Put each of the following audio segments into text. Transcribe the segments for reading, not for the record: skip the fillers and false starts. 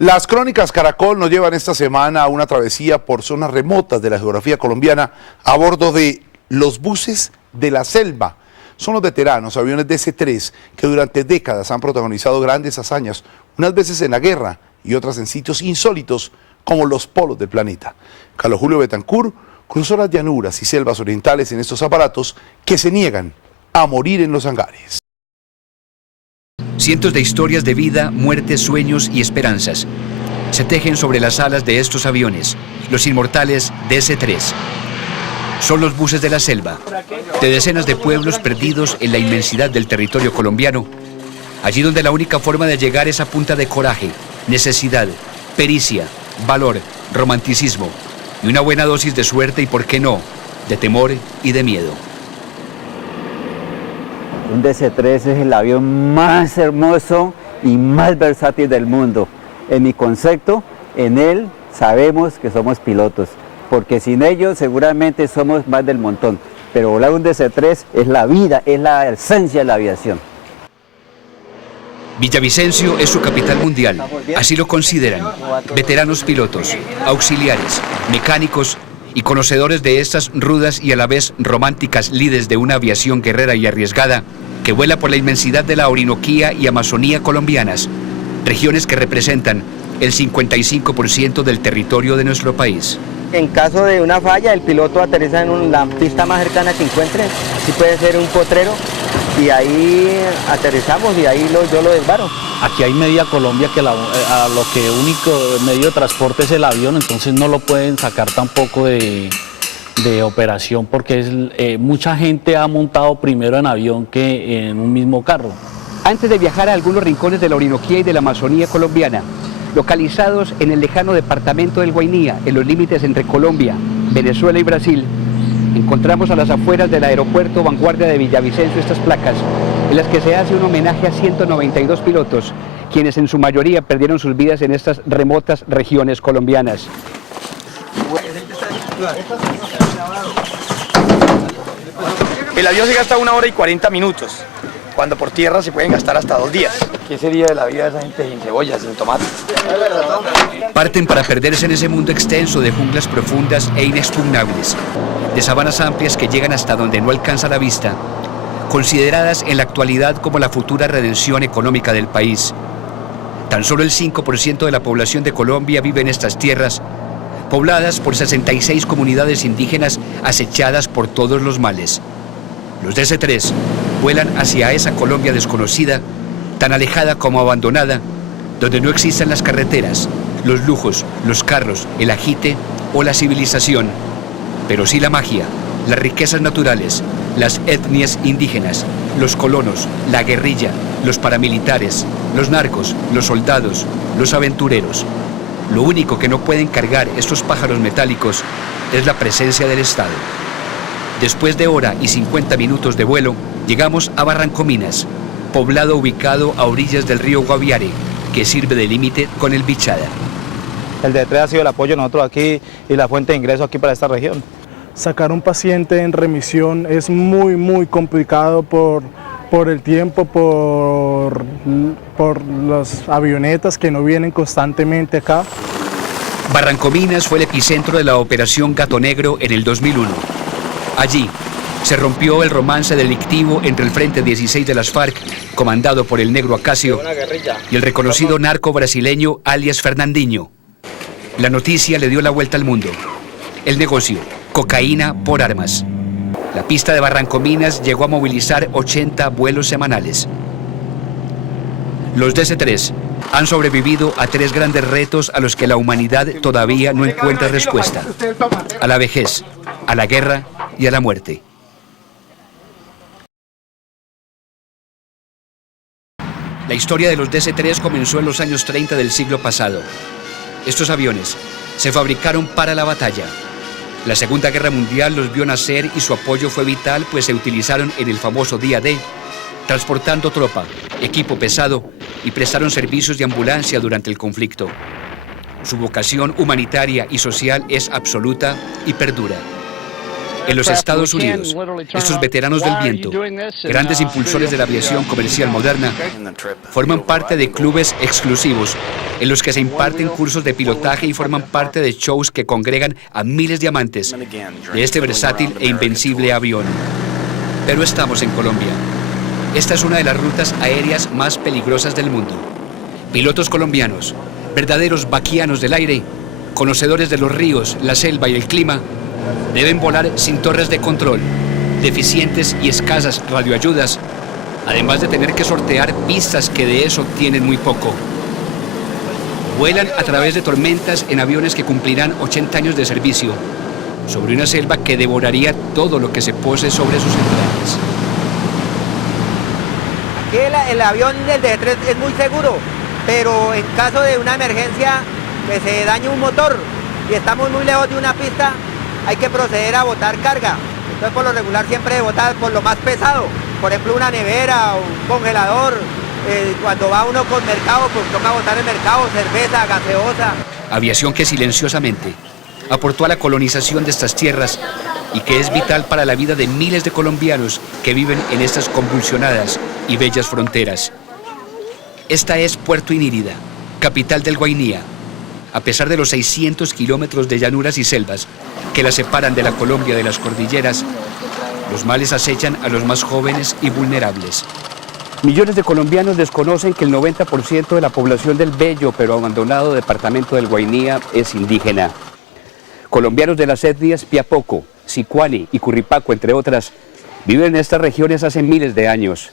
Las crónicas Caracol nos llevan esta semana a una travesía por zonas remotas de la geografía colombiana a bordo de los buses de la selva. Son los veteranos aviones DC-3 que durante décadas han protagonizado grandes hazañas, unas veces en la guerra y otras en sitios insólitos como los polos del planeta. Carlos Julio Betancur cruzó las llanuras y selvas orientales en estos aparatos que se niegan a morir en los hangares. Cientos de historias de vida, muerte, sueños y esperanzas se tejen sobre las alas de estos aviones, los inmortales DC-3. Son los buses de la selva, de decenas de pueblos perdidos en la inmensidad del territorio colombiano, allí donde la única forma de llegar es a punta de coraje, necesidad, pericia, valor, romanticismo y una buena dosis de suerte y, por qué no, de temor y de miedo. Un DC-3 es el avión más hermoso y más versátil del mundo. En mi concepto, en él sabemos que somos pilotos, porque sin ellos seguramente somos más del montón. Pero volar un DC-3 es la vida, es la esencia de la aviación. Villavicencio es su capital mundial, así lo consideran veteranos pilotos, auxiliares, mecánicos y conocedores de estas rudas y a la vez románticas lides de una aviación guerrera y arriesgada que vuela por la inmensidad de la Orinoquía y Amazonía colombianas, regiones que representan el 55% del territorio de nuestro país. En caso de una falla, el piloto aterriza en la pista más cercana que encuentre, si puede ser un potrero, y ahí aterrizamos y ahí yo lo desvaro. Aquí hay media Colombia que a lo que único medio de transporte es el avión, entonces no lo pueden sacar tampoco de operación porque mucha gente ha montado primero en avión que en un mismo carro. Antes de viajar a algunos rincones de la Orinoquía y de la Amazonía colombiana, localizados en el lejano departamento del Guainía, en los límites entre Colombia, Venezuela y Brasil, encontramos a las afueras del aeropuerto Vanguardia de Villavicencio estas placas, en las que se hace un homenaje a 192 pilotos, quienes en su mayoría perdieron sus vidas en estas remotas regiones colombianas. El avión se gasta 1 hora y 40 minutos, cuando por tierra se pueden gastar hasta 2 días. ¿Qué sería de la vida de esa gente sin cebolla, sin tomate? Parten para perderse en ese mundo extenso de junglas profundas e inexpugnables, de sabanas amplias que llegan hasta donde no alcanza la vista, consideradas en la actualidad como la futura redención económica del país. Tan solo el 5% de la población de Colombia vive en estas tierras, pobladas por 66 comunidades indígenas acechadas por todos los males. Los DC-3 vuelan hacia esa Colombia desconocida, tan alejada como abandonada, donde no existen las carreteras, los lujos, los carros, el agite o la civilización, pero sí la magia, las riquezas naturales, las etnias indígenas, los colonos, la guerrilla, los paramilitares, los narcos, los soldados, los aventureros. Lo único que no pueden cargar estos pájaros metálicos es la presencia del Estado. Después de hora y 50 minutos de vuelo, llegamos a Barrancominas, poblado ubicado a orillas del río Guaviare, que sirve de límite con el Bichada. El DC-3 ha sido el apoyo de nosotros aquí y la fuente de ingreso aquí para esta región. Sacar un paciente en remisión es muy complicado por el tiempo, por las avionetas que no vienen constantemente acá. Barrancominas fue el epicentro de la operación Gato Negro en el 2001. Allí se rompió el romance delictivo entre el Frente 16 de las FARC, comandado por el Negro Acacio, y el reconocido narco brasileño alias Fernandinho. La noticia le dio la vuelta al mundo. El negocio, cocaína por armas. La pista de Barrancominas llegó a movilizar 80 vuelos semanales. Los DC-3 han sobrevivido a 3 grandes retos a los que la humanidad todavía no encuentra respuesta: a la vejez, a la guerra y a la muerte. La historia de los DC-3 comenzó en los años 30 del siglo pasado. Estos aviones se fabricaron para la batalla. La Segunda Guerra Mundial los vio nacer y su apoyo fue vital, pues se utilizaron en el famoso Día D, transportando tropa, equipo pesado y prestaron servicios de ambulancia durante el conflicto. Su vocación humanitaria y social es absoluta y perdura. En los Estados Unidos, estos veteranos del viento, grandes impulsores de la aviación comercial moderna, forman parte de clubes exclusivos en los que se imparten cursos de pilotaje y forman parte de shows que congregan a miles de amantes de este versátil e invencible avión. Pero estamos en Colombia. Esta es una de las rutas aéreas más peligrosas del mundo. Pilotos colombianos, verdaderos vaquianos del aire, conocedores de los ríos, la selva y el clima, deben volar sin torres de control, deficientes y escasas radioayudas, además de tener que sortear pistas que de eso tienen muy poco. Vuelan a través de tormentas en aviones que cumplirán 80 años de servicio, sobre una selva que devoraría todo lo que se pose sobre sus entrañas. Aquí el avión del DC-3 es muy seguro, pero en caso de una emergencia que se dañe un motor y estamos muy lejos de una pista, hay que proceder a botar carga. Entonces por lo regular siempre botar por lo más pesado, por ejemplo una nevera o un congelador. Cuando va uno con mercado, pues toca botar el mercado, cerveza, gaseosa. Aviación que silenciosamente aportó a la colonización de estas tierras y que es vital para la vida de miles de colombianos que viven en estas convulsionadas y bellas fronteras. Esta es Puerto Inírida, capital del Guainía. A pesar de los 600 kilómetros de llanuras y selvas que la separan de la Colombia de las cordilleras, los males acechan a los más jóvenes y vulnerables. Millones de colombianos desconocen que el 90% de la población del bello pero abandonado departamento del Guainía es indígena. Colombianos de las etnias Piapoco, Sicuani y Curripaco, entre otras, viven en estas regiones hace miles de años.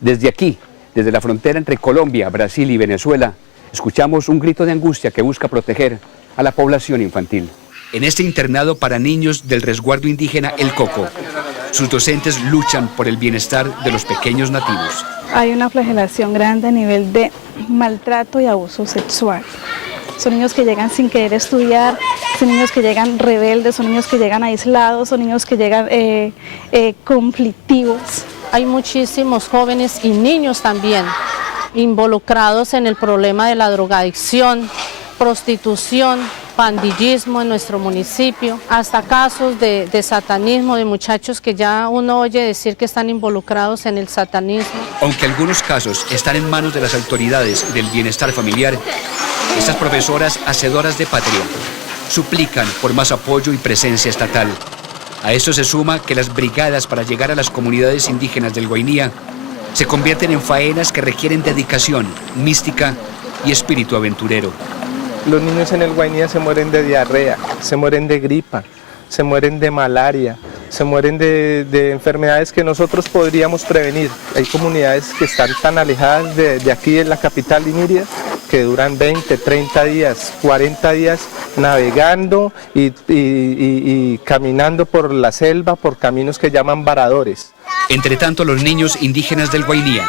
Desde aquí, desde la frontera entre Colombia, Brasil y Venezuela, escuchamos un grito de angustia que busca proteger a la población infantil. En este internado para niños del resguardo indígena El Coco, sus docentes luchan por el bienestar de los pequeños nativos. Hay una flagelación grande a nivel de maltrato y abuso sexual. Son niños que llegan sin querer estudiar, son niños que llegan rebeldes, son niños que llegan aislados, son niños que llegan conflictivos. Hay muchísimos jóvenes y niños también involucrados en el problema de la drogadicción, prostitución, pandillismo en nuestro municipio, hasta casos de satanismo, de muchachos que ya uno oye decir que están involucrados en el satanismo. Aunque algunos casos están en manos de las autoridades del bienestar familiar, estas profesoras hacedoras de patria suplican por más apoyo y presencia estatal. A esto se suma que las brigadas para llegar a las comunidades indígenas del Guainía se convierten en faenas que requieren dedicación, mística y espíritu aventurero. Los niños en el Guainía se mueren de diarrea, se mueren de gripa, se mueren de malaria, se mueren de enfermedades que nosotros podríamos prevenir. Hay comunidades que están tan alejadas de aquí, de la capital Inírida, que duran 20, 30 días, 40 días navegando y caminando por la selva, por caminos que llaman varadores. Entre tanto, los niños indígenas del Guainía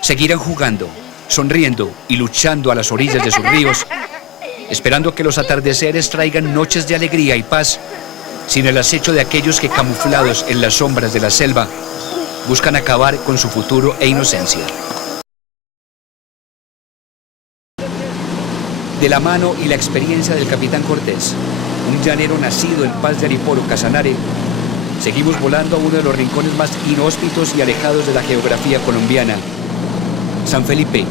seguirán jugando, sonriendo y luchando a las orillas de sus ríos, esperando que los atardeceres traigan noches de alegría y paz, sin el acecho de aquellos que, camuflados en las sombras de la selva, buscan acabar con su futuro e inocencia. De la mano y la experiencia del capitán Cortés, un llanero nacido en Paz de Ariporo, Casanare, seguimos volando a uno de los rincones más inhóspitos y alejados de la geografía colombiana. San Felipe,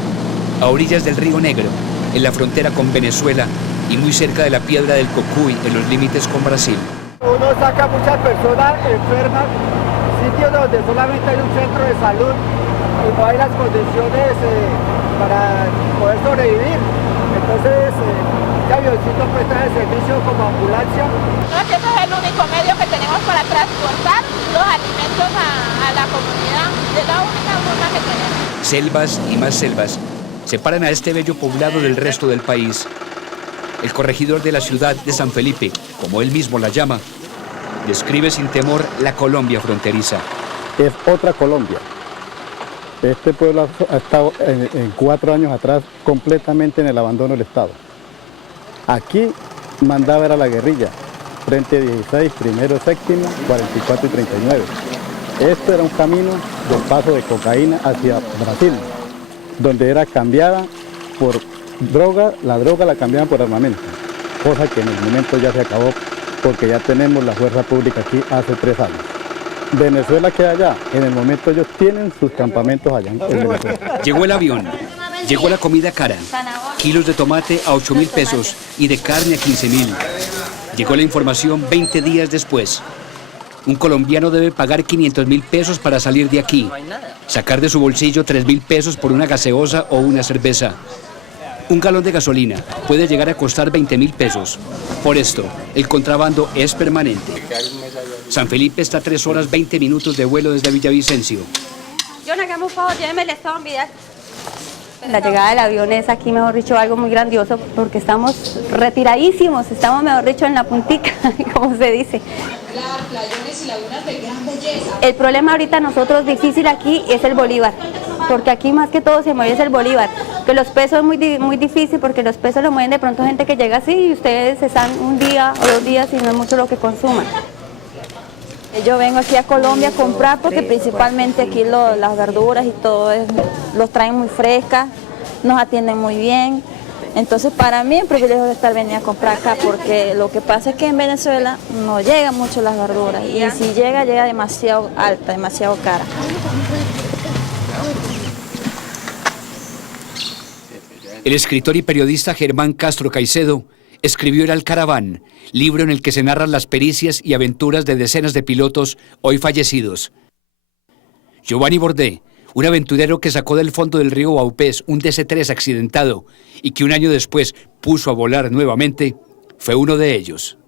a orillas del Río Negro, en la frontera con Venezuela y muy cerca de la Piedra del Cocuy, en los límites con Brasil. Uno saca a muchas personas enfermas, sitios donde solamente hay un centro de salud y no hay las condiciones para poder sobrevivir. Entonces, este avioncito presta el servicio como ambulancia. No, que ese es el único medio que tenemos para transportar los alimentos a la comunidad. Es la única forma que tenemos. Selvas y más selvas separan a este bello poblado del resto del país. El corregidor de la ciudad de San Felipe, como él mismo la llama, describe sin temor la Colombia fronteriza. Es otra Colombia. Este pueblo ha estado en 4 años atrás completamente en el abandono del Estado. Aquí mandaba era la guerrilla, Frente 16, Primero, Séptimo, 44 y 39. Esto era un camino del paso de cocaína hacia Brasil, donde era cambiada por droga, la droga la cambiaban por armamento, cosa que en el momento ya se acabó porque ya tenemos la fuerza pública aquí hace 3 años. Venezuela queda allá, en el momento ellos tienen sus campamentos allá en Venezuela. Llegó el avión, llegó la comida cara, kilos de tomate a 8.000 pesos y de carne a 15.000. Llegó la información 20 días después. Un colombiano debe pagar 500.000 pesos para salir de aquí, sacar de su bolsillo 3.000 pesos por una gaseosa o una cerveza. Un galón de gasolina puede llegar a costar 20.000 pesos. Por esto, el contrabando es permanente. San Felipe está a 3 horas 20 minutos de vuelo desde Villavicencio. La llegada del avión es aquí, mejor dicho, algo muy grandioso porque estamos retiradísimos, estamos, mejor dicho, en la puntica, como se dice. El problema ahorita nosotros difícil aquí es el bolívar, porque aquí más que todo se mueve es el bolívar, que los pesos es muy difícil porque los pesos lo mueven de pronto gente que llega así y ustedes están un día o 2 días y no es mucho lo que consuman. Yo vengo aquí a Colombia a comprar porque principalmente aquí las verduras y todo los traen muy frescas, nos atienden muy bien. Entonces para mí es un privilegio de estar veniendo a comprar acá porque lo que pasa es que en Venezuela no llegan mucho las verduras y si llega demasiado alta, demasiado cara. El escritor y periodista Germán Castro Caicedo escribió El Alcaraván, libro en el que se narran las pericias y aventuras de decenas de pilotos hoy fallecidos. Giovanni Bordé, un aventurero que sacó del fondo del río Vaupés un DC-3 accidentado y que un año después puso a volar nuevamente, fue uno de ellos.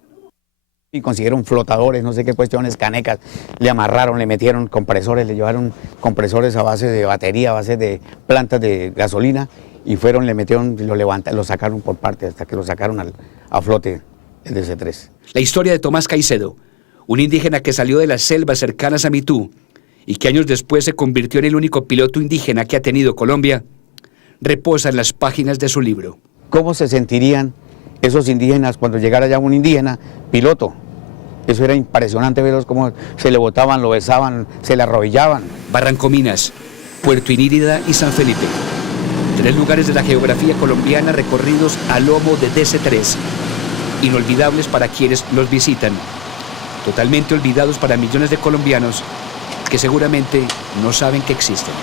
Y consiguieron flotadores, no sé qué cuestiones, canecas, le amarraron, le metieron compresores, le llevaron compresores a base de batería, a base de plantas de gasolina, y fueron, le metieron, lo sacaron por partes hasta que lo sacaron a flote el DC-3. La historia de Tomás Caicedo, un indígena que salió de las selvas cercanas a Mitú y que años después se convirtió en el único piloto indígena que ha tenido Colombia, reposa en las páginas de su libro. ¿Cómo se sentirían esos indígenas cuando llegara ya un indígena piloto? Eso era impresionante verlos cómo se le botaban, lo besaban, se le arrodillaban. Barrancominas, Puerto Inírida y San Felipe. 3 lugares de la geografía colombiana recorridos a lomo de DC-3. Inolvidables para quienes los visitan. Totalmente olvidados para millones de colombianos que seguramente no saben que existen.